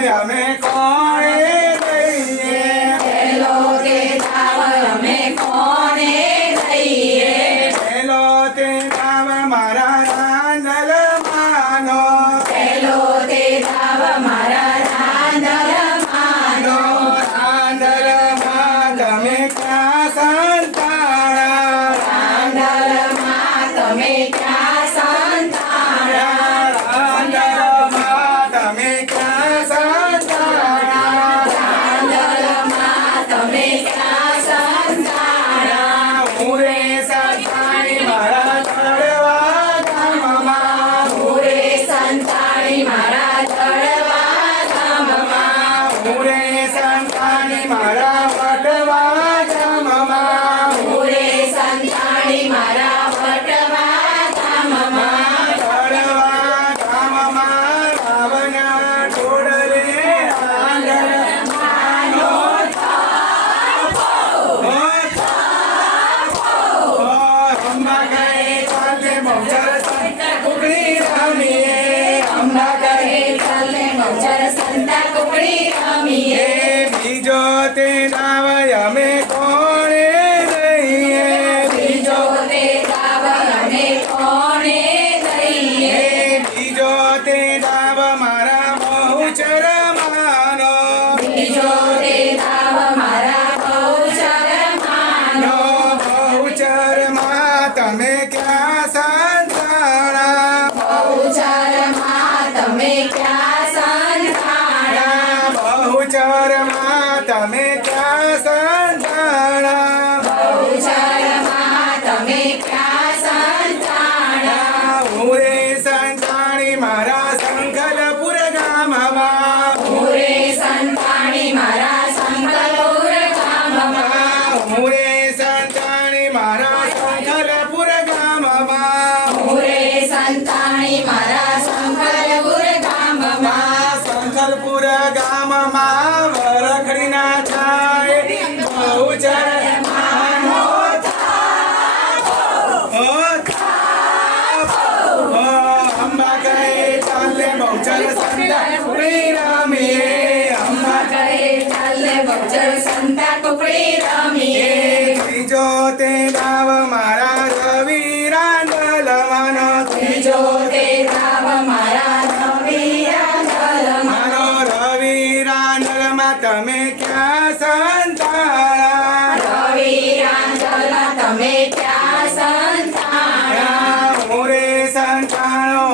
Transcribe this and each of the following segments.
અમે કોણે દઈએ પહેલો તે દાવ અમે કોને દઈએ પહેલો તે દાવ મારા રાંધલ માનો પહેલો તે દાવ મારા રાંધલ માનો રાંધલમાં તમે ક્યાં સંતાણા રાંધલમાં તમે ક્યાં સંતાણા રાંધલમાં તમે ક્યાં સંતાણા રાંધલમાં તમે ક્યાં સંતાણા હું રે સંતાણી મારા તળવા ગામમાં પૂરે સંતાણી મારા તળવા ગામમાં હું રે સંતાણી મારા વટવા ગામમાં પૂરે સંતાણી મારા વટવા ગામમાં તળવા ગામમાં રાવના ઢોળરે આંગણ માનો અંબા કહે ચાલે બહુચર સંત કુકડી રમીએ અંબા કહે ચાલે બહુચર સંતા કુકડી રમીએ બીજો તે દાવ અમે કોણે દઈએ બીજો તે દાવ અમે કોને દઈએ બીજો તે દાવ મારા બહુચર માનો બીજો તે દાવ મારા બહુચર માનો બહુચરમાં તમે ક્યાં સંતાણા બહુચરમાં તમે ક્યાં સંતાણા બહુચરમાં તમે ક્યાં સંતાણા બહુચરમાં તમે ક્યાં સંતાણા હું રે સંતાણી મારા સંકલપુર ગામમાં પૂરે સંતાણી મારા સંકલપુર ગામમાં હું રે સંતાણી મારા સંકલપુર ગામમાં પૂરે સંતાણી મારા સંકલપુર ગામમાં સંકલપુર ગામમાં વરખડીના થાય બહુચર માનો અંબા કહે ચાલે બહુચર સંતા કુકડી રમીએ અંબા કહે ચાલે બહુચર સંતા કુકડી રમીએ ત્રીજો તે દાવ મારા રવિ રાંધલવાનો ત્રીજો તે દાવ મારા રવિ રાંધલમાં મારો રવિ રાંધલમાં તમે ક્યાં સંતાણા રવિ રાંધલમાં તમે ક્યાં સંતાણા મોરે સંતાણો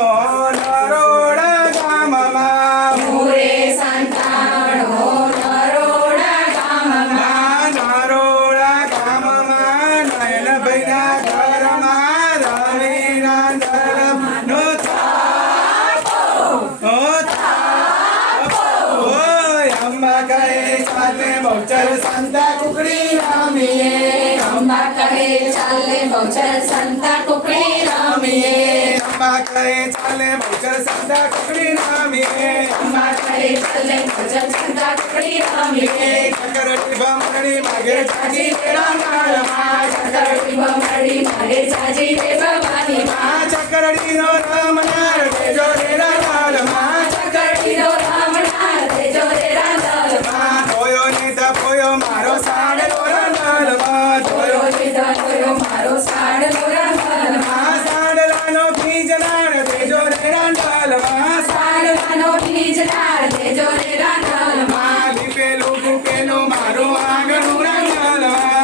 નરોડા ગામમાં પૂરે સંતાણો નરોડા ગામમાં નરોડા ગામમાં નયનભાઈના ઘરમાં રવિ રાંધલનો ઓય અંબા કહે ચાલે બહુચર સંતા કુકડી રમીએ અંબા કહે ચાલે બહુચર સંતા કુકડી રમીએ અંબા કહે ચાલે બહુચર સંતા કુકડી રમીએ અંબા કહે ચાલે બહુચર સંતા કુકડી રમીએ ચકરડી ભમરડી માગે ચાજી રામાળમાં ચકરડી બમરડી મારે જાજી રે ભવાની માં ચકરડીનો રમનાર તેજો રે રામાળમાં ચકરડીનો રમનાર તેજો રે રાંધલમાં ધોયો ને ધપોયો મારો સાડલો રાંધલમાં ધોયો ધોયો મારો સાડલો રાંધલમાં સાડલાનો ખીજનાર તેજો રે રાંધલમાં સાડવાનો બીજનાર તેજો રે રાંધલમાં લીપેલું કૂપેલું મારું આંગણું રાંધલમાં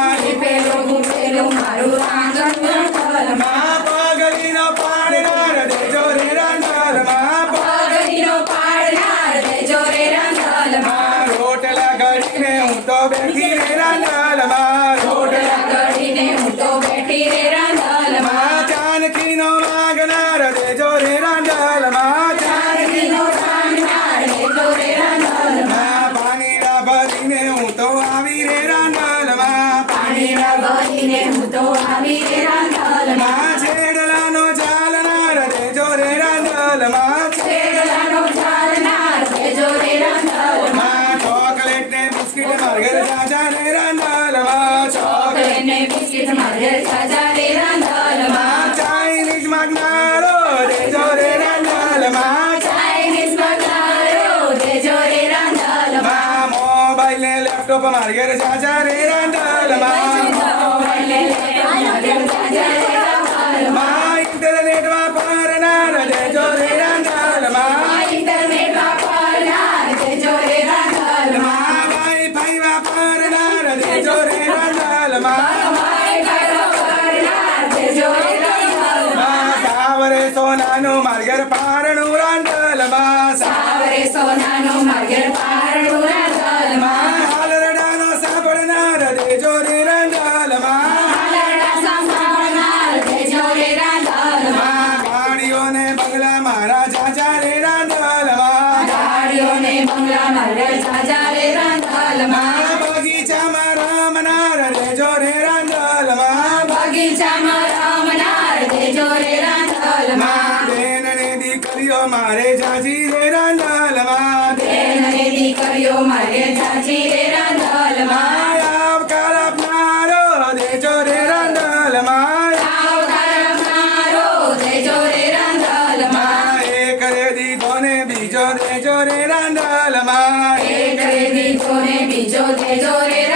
લેપટોપ મારી ઘેર જાજા રે રાંધલમાં માં ઇન્ટરનેટ વાપરનાર દેજો રે રાંધલમાં માં વાઈફાઈ વાપરનાર દેજો રે રાંધલમાં માં સાવરે સોનાનું મારી ઘેર પારણું રાંધલમાં માં હાલરડાનો સાંભળનાર દેજો રે રાંધલમાં માં ગાડીઓને બંગલા મારા જાજા રે રાંધલમાં માં બગીચામાં રમનાર દેજો રે રાંધલમાં માં બેનને દીકરીઓ મારે જાજી રે રાંધલમાં માં આવકાર આપનારો દેજો રે રાંધલમાં માં એક રે દીધો ને બીજો દેજો રે રાંધલમાં બીજો તેજો રે